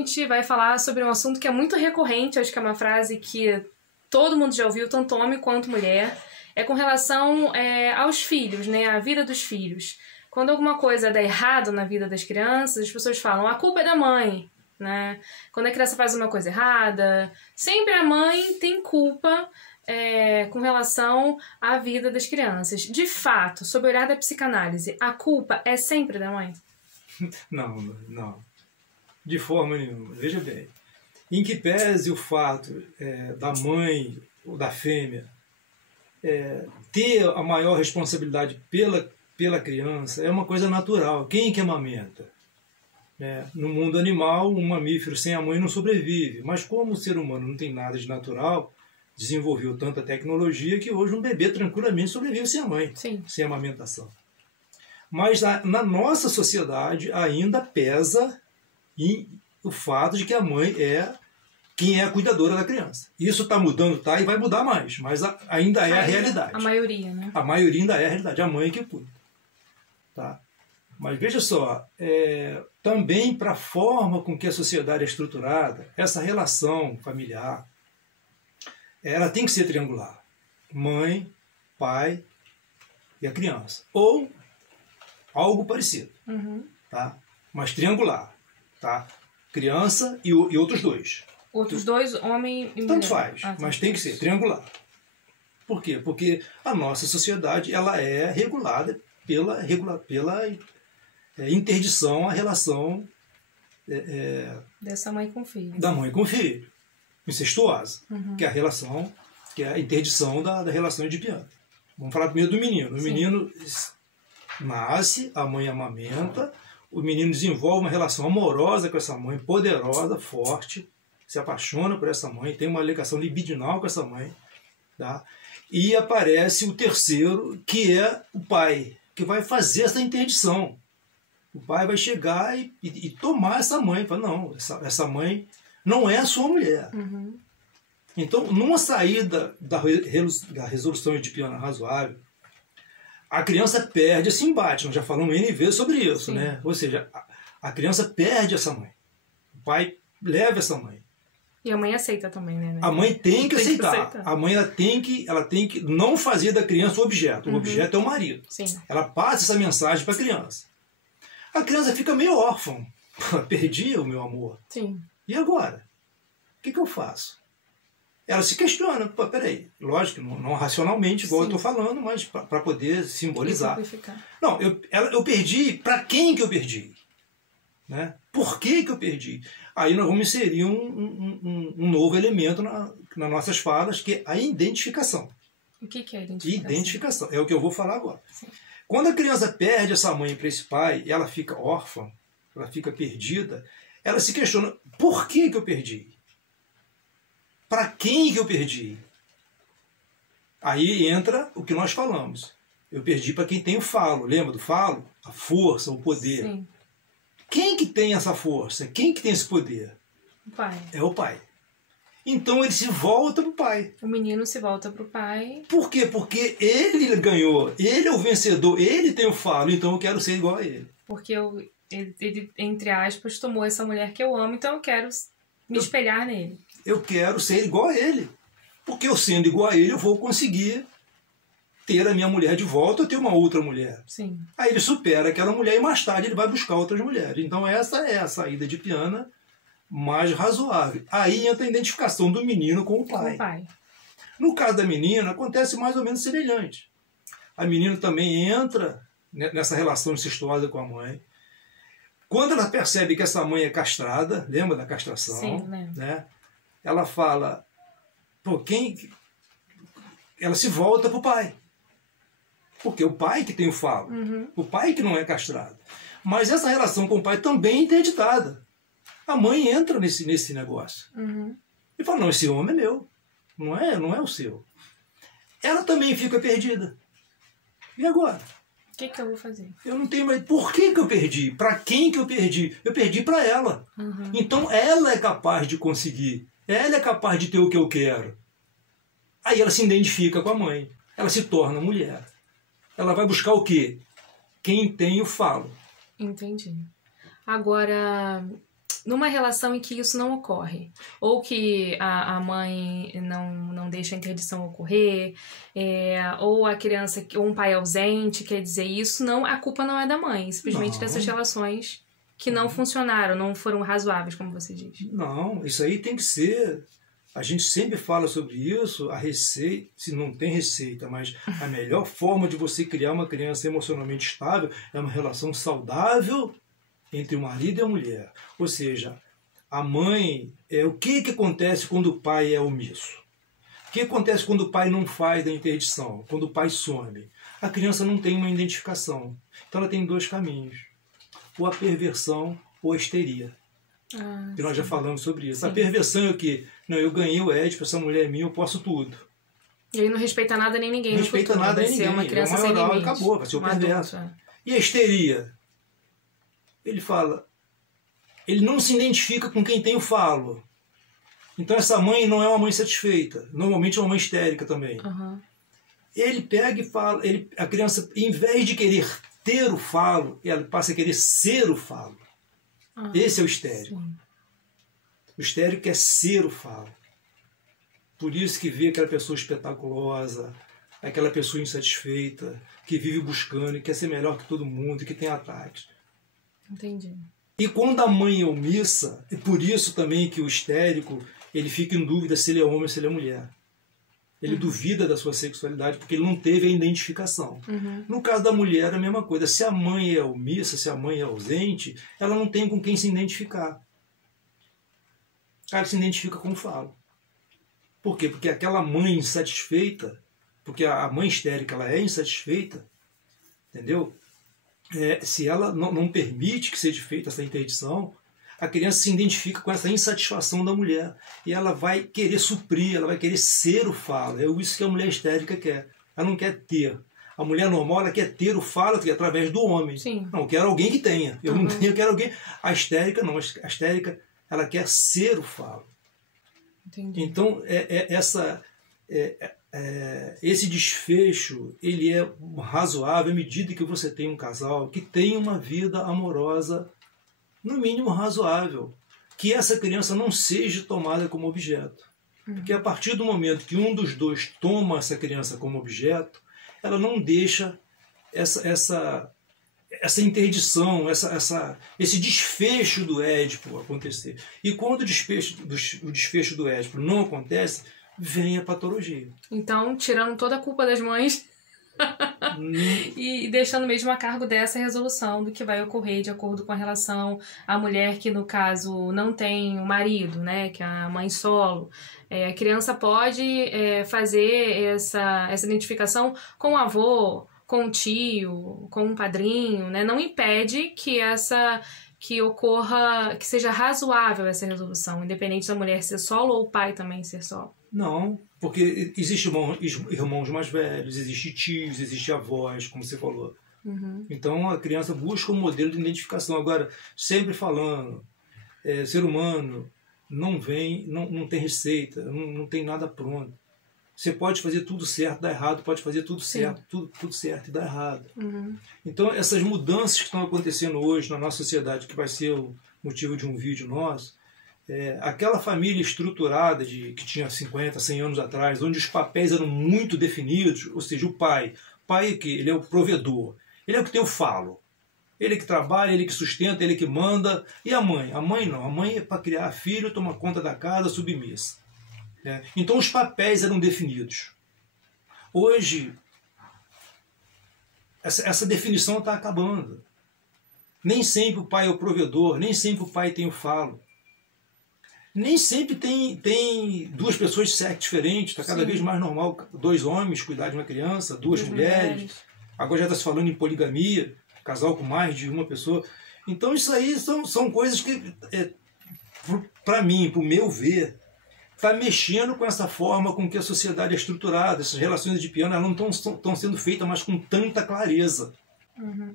gente vai falar sobre um assunto que é muito recorrente, acho que é uma frase que todo mundo já ouviu, tanto homem quanto mulher, é com relação aos filhos, né? A vida dos filhos. Quando alguma coisa dá errado na vida das crianças, as pessoas falam, a culpa é da mãe, né? Quando a criança faz uma coisa errada, sempre a mãe tem culpa com relação à vida das crianças. De fato, sob o olhar da psicanálise, a culpa é sempre da mãe? Não. De forma nenhuma. Veja bem. Em que pese o fato da mãe ou da fêmea ter a maior responsabilidade pela criança, é uma coisa natural. Quem que amamenta? No mundo animal, um mamífero sem a mãe não sobrevive. Mas como o ser humano não tem nada de natural, desenvolveu tanta tecnologia que hoje um bebê tranquilamente sobrevive sem a mãe, Sim. sem amamentação. Mas na nossa sociedade ainda pesa o fato de que a mãe é quem é a cuidadora da criança. Isso está mudando, e vai mudar mais, mas ainda é a realidade. A maioria, né? A maioria ainda é a realidade, a mãe que cuida. Tá? Mas veja só, também para a forma com que a sociedade é estruturada, essa relação familiar, ela tem que ser triangular. Mãe, pai e a criança. Ou algo parecido. Uhum. Tá? Mas triangular. Tá? Criança e outros dois. Outros dois, homem e mulher. Tanto faz, mas tem que ser triangular. Por quê? Porque a nossa sociedade ela é regulada pela interdição à relação dessa mãe com filho. Da mãe com filho. Incestuosa. Uhum. Que é a relação, que é a interdição da relação edipiana. Vamos falar primeiro do menino. O menino nasce, a mãe amamenta, o menino desenvolve uma relação amorosa com essa mãe, poderosa, forte, se apaixona por essa mãe, tem uma ligação libidinal com essa mãe, tá? E aparece o terceiro, que é o pai, que vai fazer essa interdição. O pai vai chegar e tomar essa mãe. Fala, não, essa mãe não é a sua mulher. Uhum. Então, numa saída da resolução edipiana razoável, a criança perde esse embate. Nós já falamos N vezes sobre isso, né? Ou seja, a criança perde essa mãe. O pai leva essa mãe. E a mãe aceita também, né? A mãe tem que aceitar. A mãe ela tem que não fazer da criança o objeto. O objeto é o marido. Sim. Ela passa essa mensagem para a criança. A criança fica meio órfã. Perdi o meu amor. Sim. E agora? O que eu faço? Ela se questiona. Pô, peraí. Lógico, não racionalmente, igual eu estou falando, mas para poder simbolizar. Não, eu perdi. Para quem que eu perdi? Né? Por que eu perdi? Aí nós vamos inserir um novo elemento nas nossas falas, que é a identificação. O que é a identificação? Identificação. É o que eu vou falar agora. Sim. Quando a criança perde essa mãe para esse pai, ela fica órfã, ela fica perdida, ela se questiona, por que eu perdi? Para quem que eu perdi? Aí entra o que nós falamos. Eu perdi para quem tem o falo. Lembra do falo? A força, o poder. Sim. Quem que tem essa força? Quem que tem esse poder? O pai. É o pai. Então ele se volta para o pai. O menino se volta para o pai. Por quê? Porque ele ganhou, ele é o vencedor, ele tem o falo, então eu quero ser igual a ele. Porque ele, entre aspas, tomou essa mulher que eu amo, então eu quero me espelhar nele. Eu quero ser igual a ele. Porque eu sendo igual a ele, eu vou conseguir ter a minha mulher de volta ou ter uma outra mulher. Sim. Aí ele supera aquela mulher e mais tarde ele vai buscar outras mulheres. Então essa é a saída edipiana mais razoável. Aí entra a identificação do menino com o pai. Com o pai. No caso da menina, acontece mais ou menos semelhante. A menina também entra nessa relação incestuosa com a mãe. Quando ela percebe que essa mãe é castrada, lembra da castração? Sim, lembro. Né? Ela fala, pô, ela se volta para o pai. Porque é o pai que tem o falo. Uhum. O pai que não é castrado. Mas essa relação com o pai também é interditada. A mãe entra nesse negócio. Uhum. E fala, não, esse homem é meu. Não é o seu. Ela também fica perdida. E agora? O que eu vou fazer? Eu não tenho mais... Por que eu perdi? Para quem que eu perdi? Eu perdi para ela. Uhum. Então ela é capaz de conseguir. Ela é capaz de ter o que eu quero. Aí ela se identifica com a mãe. Ela se torna mulher. Ela vai buscar o quê? Quem tem o falo. Entendi. Agora, numa relação em que isso não ocorre, ou que a mãe não deixa a interdição ocorrer, ou a criança, ou um pai ausente, quer dizer, isso não, a culpa não é da mãe, simplesmente dessas relações que não funcionaram, não foram razoáveis, como você diz. Não, isso aí tem que ser... A gente sempre fala sobre isso, a receita, se não tem receita, mas a melhor forma de você criar uma criança emocionalmente estável é uma relação saudável entre o marido e a mulher. Ou seja, a mãe... o que acontece quando o pai é omisso? O que acontece quando o pai não faz a interdição? Quando o pai some? A criança não tem uma identificação. Então ela tem dois caminhos. Ou a perversão ou a histeria. Que nós já falamos sobre isso. Sim. A perversão é o quê? Não, eu ganhei o Édipo, essa mulher é minha, eu posso tudo. E ele não respeita nada nem ninguém. Não respeita nada nem ninguém. Uma criança sem limites. Acabou, vai ser o perverso. E a histeria? Ele fala, ele não se identifica com quem tem o falo. Então essa mãe não é uma mãe satisfeita. Normalmente é uma mãe histérica também. Ele pega e fala, a criança, em vez de querer ter o falo, ela passa a querer ser o falo. Esse é o histérico. Sim. O histérico quer ser o falo. Por isso que vê aquela pessoa espetaculosa, aquela pessoa insatisfeita, que vive buscando e quer ser melhor que todo mundo, e que tem ataques. Entendi. E quando a mãe é omissa, e por isso também que o histérico, ele fica em dúvida se ele é homem ou se ele é mulher. Ele duvida da sua sexualidade porque ele não teve a identificação. No caso da mulher, a mesma coisa. Se a mãe é omissa, se a mãe é ausente, ela não tem com quem se identificar. Ela se identifica com o falo. Por quê? Porque aquela mãe insatisfeita, porque a mãe histérica ela é insatisfeita, entendeu? Se ela não permite que seja feita essa interdição, a criança se identifica com essa insatisfação da mulher e ela vai querer suprir, ela vai querer ser o falo. É isso que a mulher histérica quer. Ela não quer ter. A mulher normal ela quer ter o falo através do homem. Sim. Não, eu quero alguém que tenha. Eu não tenho, eu quero alguém. A histérica não. A histérica ela quer ser o falo. Entendi. Então esse desfecho ele é razoável à medida que você tem um casal que tem uma vida amorosa no mínimo razoável, que essa criança não seja tomada como objeto. Porque a partir do momento que um dos dois toma essa criança como objeto, ela não deixa essa interdição, esse desfecho do Édipo acontecer. E quando o desfecho do Édipo não acontece, vem a patologia. Então, tirando toda a culpa das mães... e deixando mesmo a cargo dessa resolução do que vai ocorrer de acordo com a relação à mulher que no caso não tem o marido, né, que é a mãe solo. A criança pode fazer essa identificação com o avô, com o tio, com um padrinho, né? Não impede que ocorra, que seja razoável essa resolução, independente da mulher ser solo ou o pai também ser solo. Não, porque existem irmãos mais velhos, existem tios, existem avós, como você falou. Então a criança busca um modelo de identificação. Agora, sempre falando, ser humano não tem receita, não tem nada pronto. Você pode fazer tudo certo, dá errado, pode fazer tudo certo, tudo certo e dá errado. Então essas mudanças que estão acontecendo hoje na nossa sociedade, que vai ser o motivo de um vídeo nosso, aquela família estruturada que tinha 50, 100 anos atrás, onde os papéis eram muito definidos, ou seja, o pai é que ele é o provedor, ele é o que tem o falo, ele que trabalha, ele que sustenta, ele que manda, e a mãe? A mãe não, a mãe é para criar filho, tomar conta da casa, submissa. Então os papéis eram definidos. Hoje, essa definição está acabando. Nem sempre o pai é o provedor, nem sempre o pai tem o falo. Nem sempre tem duas pessoas de sexo diferentes, está cada vez mais normal 2 homens cuidar de uma criança, 2 mulheres. Agora já está se falando em poligamia, casal com mais de uma pessoa. Então isso aí são coisas que, para mim, para o meu ver, está mexendo com essa forma com que a sociedade é estruturada. Essas relações edipianas não estão sendo feitas mais com tanta clareza.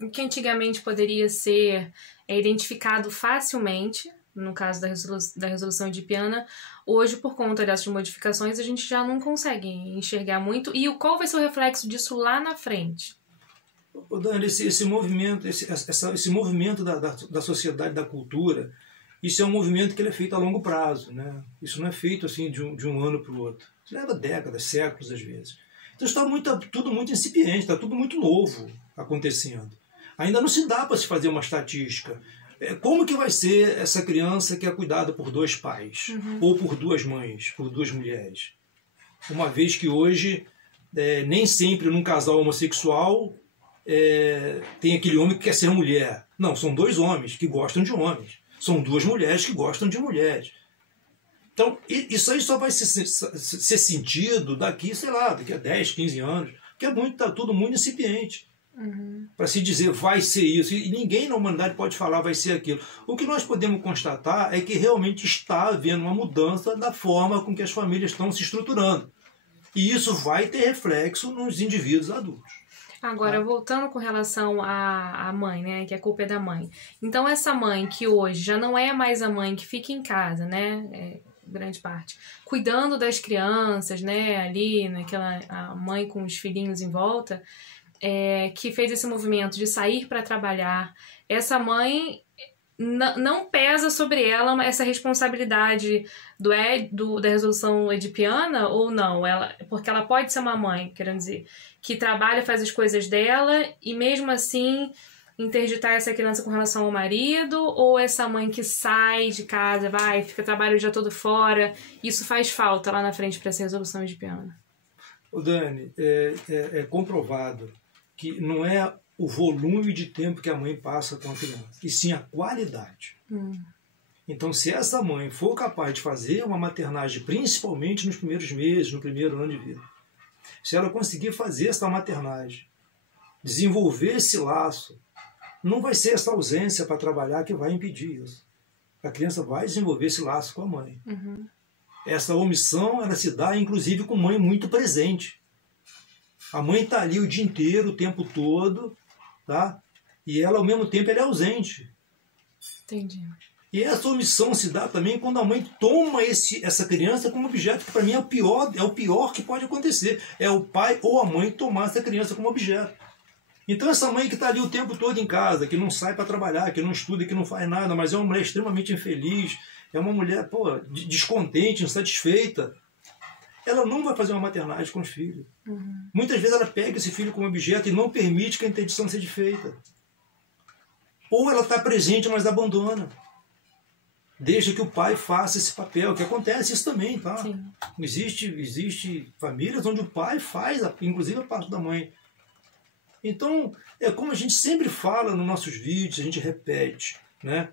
O que antigamente poderia ser identificado facilmente, no caso da resolução edipiana, hoje, por conta dessas modificações, a gente já não consegue enxergar muito. E qual vai ser o reflexo disso lá na frente? Dani, esse movimento da sociedade, da cultura, isso é um movimento que ele é feito a longo prazo, né? Isso não é feito assim de um ano para o outro. Isso leva décadas, séculos às vezes. Então está tudo muito incipiente, está tudo muito novo acontecendo. Ainda não se dá para se fazer uma estatística. Como que vai ser essa criança que é cuidada por 2 pais? Ou por 2 mães, por 2 mulheres? Uma vez que hoje, nem sempre num casal homossexual tem aquele homem que quer ser mulher. Não, são 2 homens que gostam de homens. São 2 mulheres que gostam de mulheres. Então, isso aí só vai ser sentido daqui, sei lá, daqui a 10, 15 anos. Porque está tudo muito incipiente. Para se dizer vai ser isso. E ninguém na humanidade pode falar vai ser aquilo. O que nós podemos constatar é que realmente está havendo uma mudança da forma com que as famílias estão se estruturando. E isso vai ter reflexo nos indivíduos adultos. Agora, voltando com relação à mãe, né, que a culpa é da mãe. Então, essa mãe que hoje já não é mais a mãe que fica em casa, né, grande parte, cuidando das crianças, né, ali, a mãe com os filhinhos em volta, que fez esse movimento de sair para trabalhar, essa mãe não pesa sobre ela essa responsabilidade da resolução edipiana ou não? Porque ela pode ser uma mãe, querendo dizer, que trabalha, faz as coisas dela e mesmo assim interditar essa criança com relação ao marido, ou essa mãe que sai de casa, fica trabalha o dia todo fora, isso faz falta lá na frente para essa resolução edipiana? Dani, é comprovado que não é o volume de tempo que a mãe passa com a criança, e sim a qualidade. Então, se essa mãe for capaz de fazer uma maternagem, principalmente nos primeiros meses, no primeiro ano de vida, se ela conseguir fazer essa maternagem, desenvolver esse laço, não vai ser essa ausência para trabalhar que vai impedir isso. A criança vai desenvolver esse laço com a mãe. Essa omissão, ela se dá, inclusive, com mãe muito presente. A mãe está ali o dia inteiro, o tempo todo, tá? E ela, ao mesmo tempo, ela é ausente. Entendi. E essa omissão se dá também quando a mãe toma essa criança como objeto, que para mim é o pior que pode acontecer. É o pai ou a mãe tomar essa criança como objeto. Então essa mãe que está ali o tempo todo em casa, que não sai para trabalhar, que não estuda, que não faz nada, mas é uma mulher extremamente infeliz, é uma mulher descontente, insatisfeita, ela não vai fazer uma maternagem com os filhos. Muitas vezes ela pega esse filho como objeto e não permite que a interdição seja feita. Ou ela está presente, mas abandona. Deixa que o pai faça esse papel, que acontece isso também, tá? Sim. Existe famílias onde o pai faz, inclusive, a parte da mãe. Então, é como a gente sempre fala nos nossos vídeos, a gente repete, né?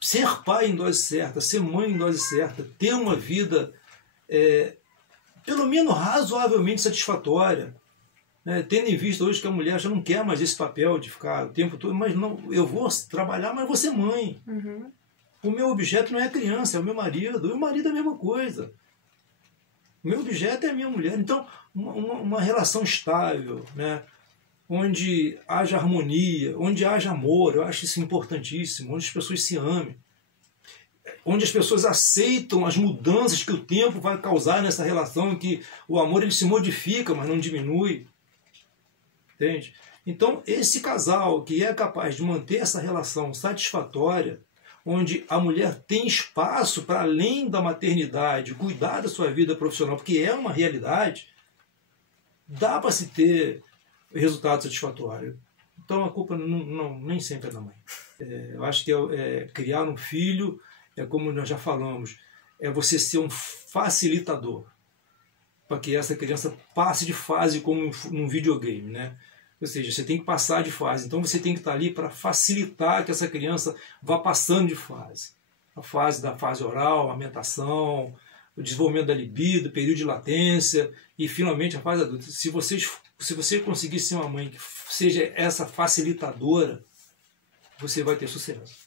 Ser pai em dose certa, ser mãe em dose certa, ter uma vida pelo menos razoavelmente satisfatória, né? Tendo em vista hoje que a mulher já não quer mais esse papel de ficar o tempo todo, mas não, eu vou trabalhar, mas vou ser mãe. O meu objeto não é a criança, é o meu marido. E o marido é a mesma coisa. O meu objeto é a minha mulher. Então, uma relação estável, né? Onde haja harmonia, onde haja amor, eu acho isso importantíssimo, onde as pessoas se amem, onde as pessoas aceitam as mudanças que o tempo vai causar nessa relação, em que o amor ele se modifica, mas não diminui. Entende? Então, esse casal que é capaz de manter essa relação satisfatória, onde a mulher tem espaço para além da maternidade, cuidar da sua vida profissional, porque é uma realidade, dá para se ter resultado satisfatório. Então a culpa nem sempre é da mãe. Eu acho que criar um filho, como nós já falamos, é você ser um facilitador para que essa criança passe de fase como num videogame, né? Ou seja, você tem que passar de fase. Então você tem que estar ali para facilitar que essa criança vá passando de fase. A fase da fase oral, a amamentação, o desenvolvimento da libido, o período de latência e finalmente a fase adulta. Se você conseguir ser uma mãe que seja essa facilitadora, você vai ter sucesso.